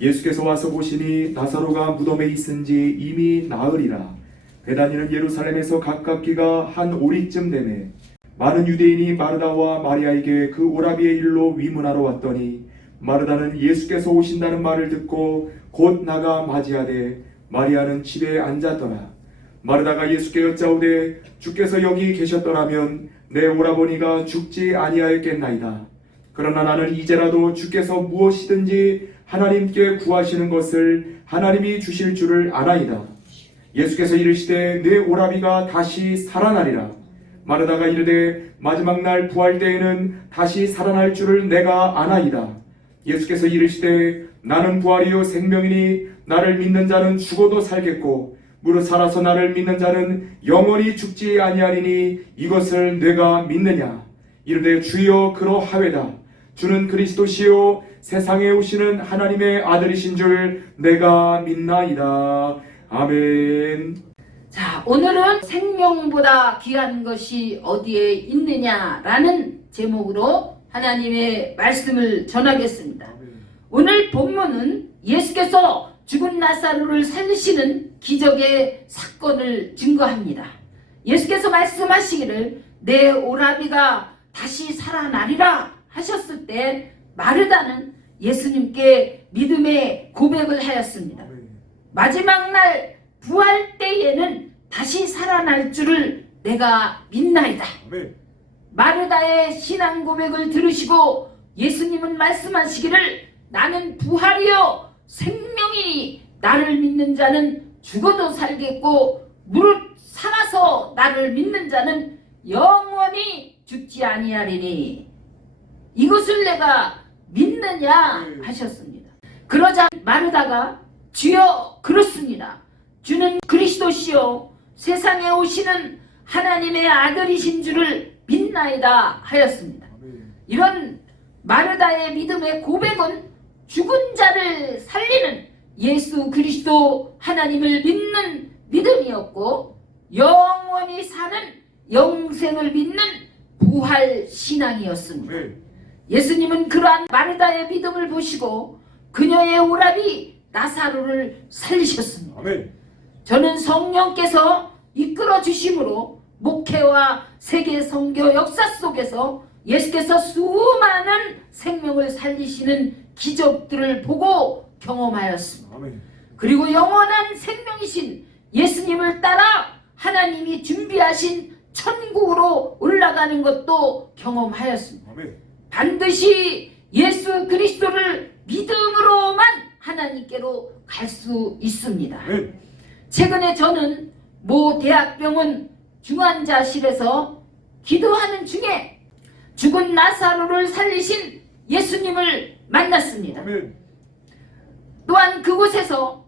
예수께서 와서 보시니 나사로가 무덤에 있은지 이미 나으리라. 베다니는 예루살렘에서 가깝기가 한 오리쯤 되매 많은 유대인이 마르다와 마리아에게 그 오라비의 일로 위문하러 왔더니 마르다는 예수께서 오신다는 말을 듣고 곧 나가 맞이하되 마리아는 집에 앉았더라. 마르다가 예수께 여짜오되 주께서 여기 계셨더라면 내 오라버니가 죽지 아니하였겠나이다. 그러나 나는 이제라도 주께서 무엇이든지 하나님께 구하시는 것을 하나님이 주실 줄을 아나이다. 예수께서 이르시되 내 오라비가 다시 살아나리라. 마르다가 이르되 마지막 날 부활 때에는 다시 살아날 줄을 내가 아나이다. 예수께서 이르시되 나는 부활이요 생명이니 나를 믿는 자는 죽어도 살겠고 무릇 살아서 나를 믿는 자는 영원히 죽지 아니하리니 이것을 내가 믿느냐. 이르되 주여 그러하외다. 주는 그리스도시요 세상에 오시는 하나님의 아들이신 줄 내가 믿나이다. 아멘. 자, 오늘은 생명보다 귀한 것이 어디에 있느냐라는 제목으로 하나님의 말씀을 전하겠습니다. 오늘 본문은 예수께서 죽은 나사로를 살리시는 기적의 사건을 증거합니다. 예수께서 말씀하시기를 내 오라비가 다시 살아나리라 하셨을 때 마르다는 예수님께 믿음의 고백을 하였습니다. 마지막 날 부활 때에는 다시 살아날 줄을 내가 믿나이다. 마르다의 신앙 고백을 들으시고 예수님은 말씀하시기를 나는 부활이요 생명이니 나를 믿는 자는 죽어도 살겠고 무릇 살아서 나를 믿는 자는 영원히 죽지 아니하리니 이것을 내가 믿느냐 하셨습니다. 그러자 마르다가 주여 그렇습니다. 주는 그리스도시요 세상에 오시는 하나님의 아들이신 줄을 믿나이다 하였습니다. 이런 마르다의 믿음의 고백은 죽은 자를 살리는 예수 그리스도 하나님을 믿는 믿음이었고 영원히 사는 영생을 믿는 부활 신앙이었습니다. 예수님은 그러한 마르다의 믿음을 보시고 그녀의 오라비 나사로를 살리셨습니다. 저는 성령께서 이끌어 주심으로 목회와 세계 선교 역사 속에서 예수께서 수많은 생명을 살리시는 기적들을 보고 경험하였습니다. 그리고 영원한 생명이신 예수님을 따라 하나님이 준비하신 천국으로 올라가는 것도 경험하였습니다. 반드시 예수 그리스도를 믿음으로만 하나님께로 갈 수 있습니다. 최근에 저는 모 대학병원 중환자실에서 기도하는 중에 죽은 나사로를 살리신 예수님을 만났습니다. 또한 그곳에서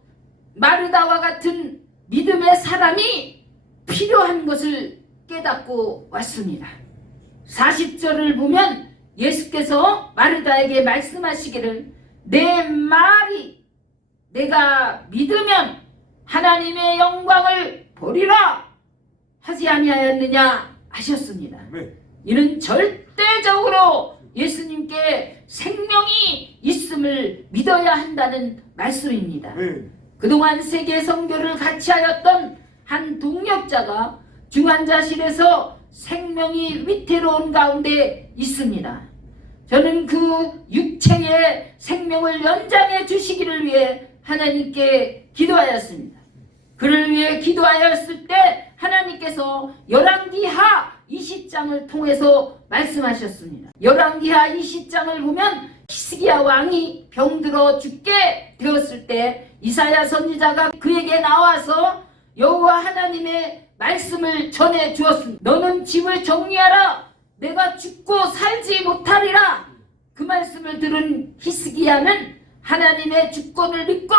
마르다와 같은 믿음의 사람이 필요한 것을 깨닫고 왔습니다. 40절을 보면 예수께서 마르다에게 말씀하시기를 내 말이 내가 믿으면 하나님의 영광을 보리라 하지 아니하였느냐 하셨습니다. 이는 절대적으로 예수님께 생명이 있음을 믿어야 한다는 말씀입니다. 그동안 세계 선교를 같이 하였던 한 동역자가 중환자실에서 생명이 위태로운 가운데 있습니다. 저는 그 육체의 생명을 연장해 주시기를 위해 하나님께 기도하였습니다. 그를 위해 기도하였을 때 하나님께서 열왕기하 20장을 통해서 말씀하셨습니다. 열왕기하 20장을 보면 히스기야 왕이 병들어 죽게 되었을 때 이사야 선지자가 그에게 나와서 여호와 하나님의 말씀을 전해 주었습니다. 너는 짐을 정리하라. 내가 죽고 살지 못하리라. 그 말씀을 들은 히스기야는 하나님의 주권을 믿고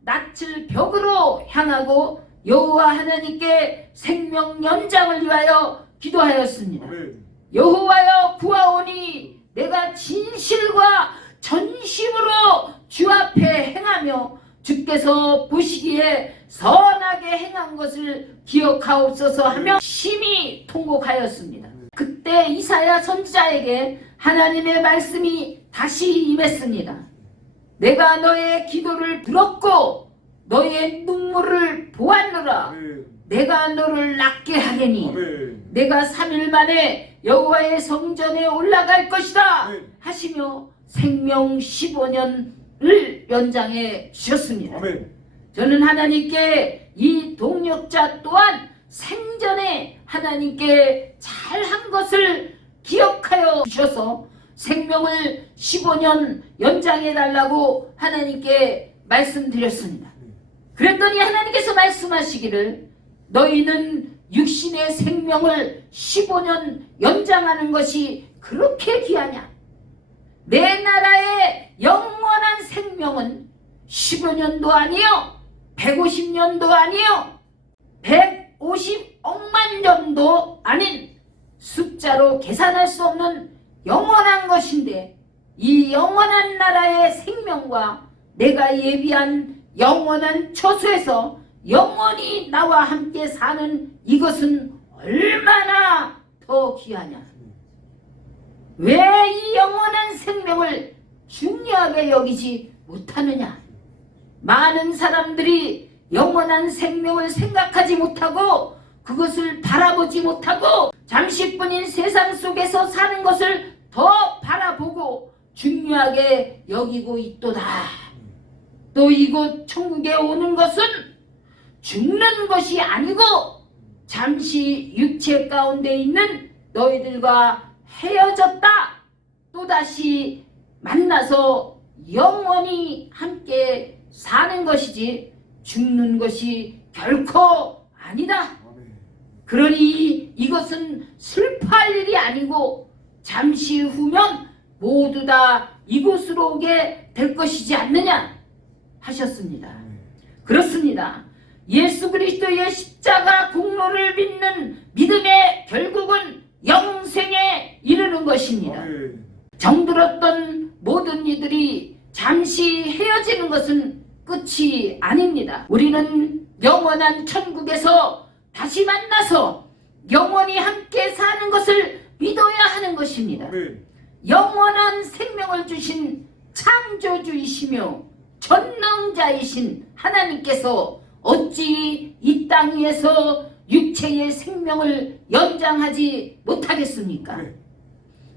낯을 벽으로 향하고 여호와 하나님께 생명 연장을 위하여 기도하였습니다. 여호와여 구하오니 내가 진실과 전심으로 주 앞에 행하며 주께서 보시기에 선하게 행한 것을 기억하옵소서 하며 심히 통곡하였습니다. 그때 이사야 선지자에게 하나님의 말씀이 다시 임했습니다. 내가 너의 기도를 들었고 너의 눈물을 보았노라. 아멘. 내가 너를 낫게 하리니 아멘. 내가 3일 만에 여호와의 성전에 올라갈 것이다 아멘. 하시며 생명 15년을 연장해 주셨습니다. 아멘. 저는 하나님께 이 동역자 또한 생전에 하나님께 잘한 것을 기억하여 주셔서 생명을 15년 연장해 달라고 하나님께 말씀드렸습니다. 그랬더니 하나님께서 말씀하시기를 너희는 육신의 생명을 15년 연장하는 것이 그렇게 귀하냐? 내 나라의 영원한 생명은 15년도 아니요 150년도 아니요 150억만 년도 아닌 숫자로 계산할 수 없는 영원한 것인데 이 영원한 나라의 생명과 내가 예비한 영원한 처소에서 영원히 나와 함께 사는 이것은 얼마나 더 귀하냐. 왜 이 영원한 생명을 중요하게 여기지 못하느냐. 많은 사람들이 영원한 생명을 생각하지 못하고 그것을 바라보지 못하고 잠시뿐인 세상 속에서 사는 것을 더 바라보고 중요하게 여기고 있도다. 또 이곳 천국에 오는 것은 죽는 것이 아니고 잠시 육체 가운데 있는 너희들과 헤어졌다 또다시 만나서 영원히 함께 사는 것이지 죽는 것이 결코 아니다. 그러니 이것은 슬퍼할 일이 아니고 잠시 후면 모두 다 이곳으로 오게 될 것이지 않느냐 하셨습니다. 그렇습니다. 예수 그리스도의 십자가 공로를 믿는 믿음의 결국은 영생에 이르는 것입니다. 정들었던 모든 이들이 잠시 헤어지는 것은 끝이 아닙니다. 우리는 영원한 천국에서 다시 만나서 영원히 함께 사는 것을 믿어야 하는 것입니다. 영원한 생명을 주신 창조주이시며 전능자이신 하나님께서 어찌 이 땅 위에서 육체의 생명을 연장하지 못하겠습니까?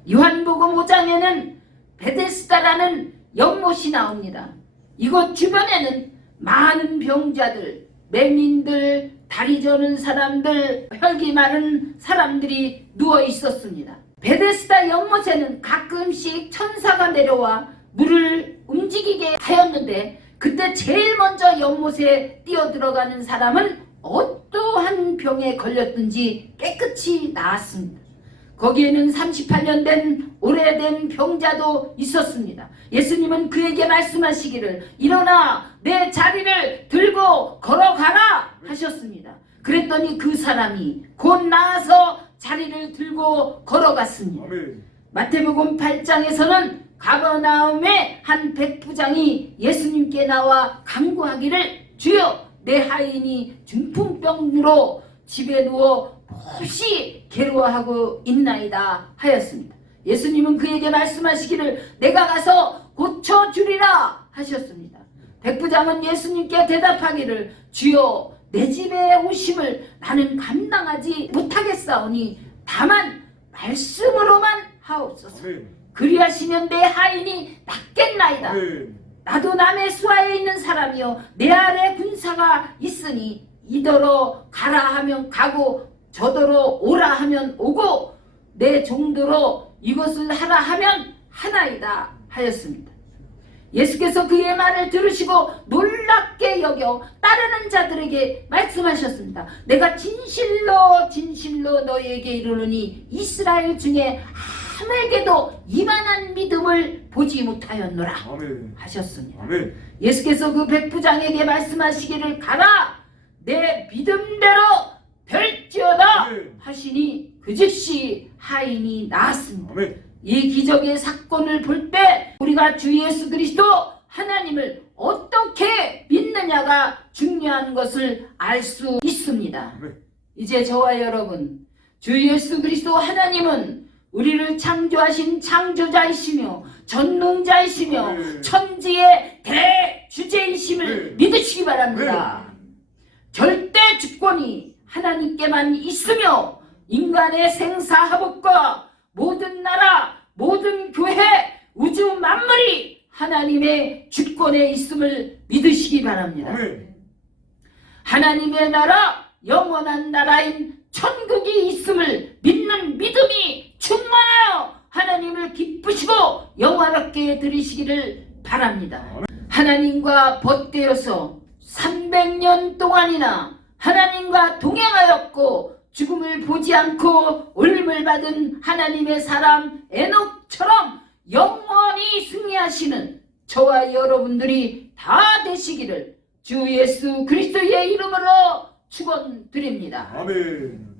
요한복음 5장에는 베데스다라는 연못이 나옵니다. 이곳 주변에는 많은 병자들, 맹인들, 다리 저는 사람들, 혈기 마른 사람들이 누워 있었습니다. 베데스다 연못에는 가끔씩 천사가 내려와 물을 움직이게 하였는데 그때 제일 먼저 연못에 뛰어들어가는 사람은 어떠한 병에 걸렸든지 깨끗이 나았습니다. 거기에는 38년 된 오래된 병자도 있었습니다. 예수님은 그에게 말씀하시기를 일어나 내 자리를 들고 걸어가라 하셨습니다. 그랬더니 그 사람이 곧 나아서 자리를 들고 걸어갔습니다. 마태복음 8장에서는 가버나움의 한 백부장이 예수님께 나와 간구하기를 주여 내 하인이 중풍병으로 집에 누워 몹시 괴로워하고 있나이다 하였습니다. 예수님은 그에게 말씀하시기를 내가 가서 고쳐주리라 하셨습니다. 백부장은 예수님께 대답하기를 주여 내 집에 오심을 나는 감당하지 못하겠사오니 다만 말씀으로만 하옵소서. 그리하시면 내 하인이 낫겠나이다. 나도 남의 수하에 있는 사람이요 내 아래 군사가 있으니 이더러 가라 하면 가고 저더러 오라 하면 오고 내 종도로 이것을 하라 하면 하나이다 하였습니다. 예수께서 그의 말을 들으시고 놀랍게 여겨 따르는 자들에게 말씀하셨습니다. 내가 진실로 진실로 너희에게 이르노니 이스라엘 중에 아무에게도 이만한 믿음을 보지 못하였노라 하셨습니다. 예수께서 그 백부장에게 말씀하시기를 가라 내 믿음대로 될지어다 하시니 그 즉시 하인이 나았습니다. 이 기적의 사건을 볼 때 우리가 주 예수 그리스도 하나님을 어떻게 믿느냐가 중요한 것을 알 수 있습니다. 이제 저와 여러분 주 예수 그리스도 하나님은 우리를 창조하신 창조자이시며 전능자이시며 아멘. 천지의 대주제이심을 네. 믿으시기 바랍니다. 절대 주권이 하나님께만 있으며 인간의 생사화복과 모든 나라, 모든 교회, 우주 만물이 하나님의 주권에 있음을 믿으시기 바랍니다. 아멘. 하나님의 나라, 영원한 나라인 천국이 있음을 믿는 믿음이 충만하여 하나님을 기쁘시고 영화롭게 들으시기를 바랍니다. 하나님과 벗되어서 300년 동안이나 하나님과 동행하였고 죽음을 보지 않고 올림을 받은 하나님의 사람 에녹처럼 영원히 승리하시는 저와 여러분들이 다 되시기를 주 예수 그리스도의 이름으로 축원드립니다. 아멘.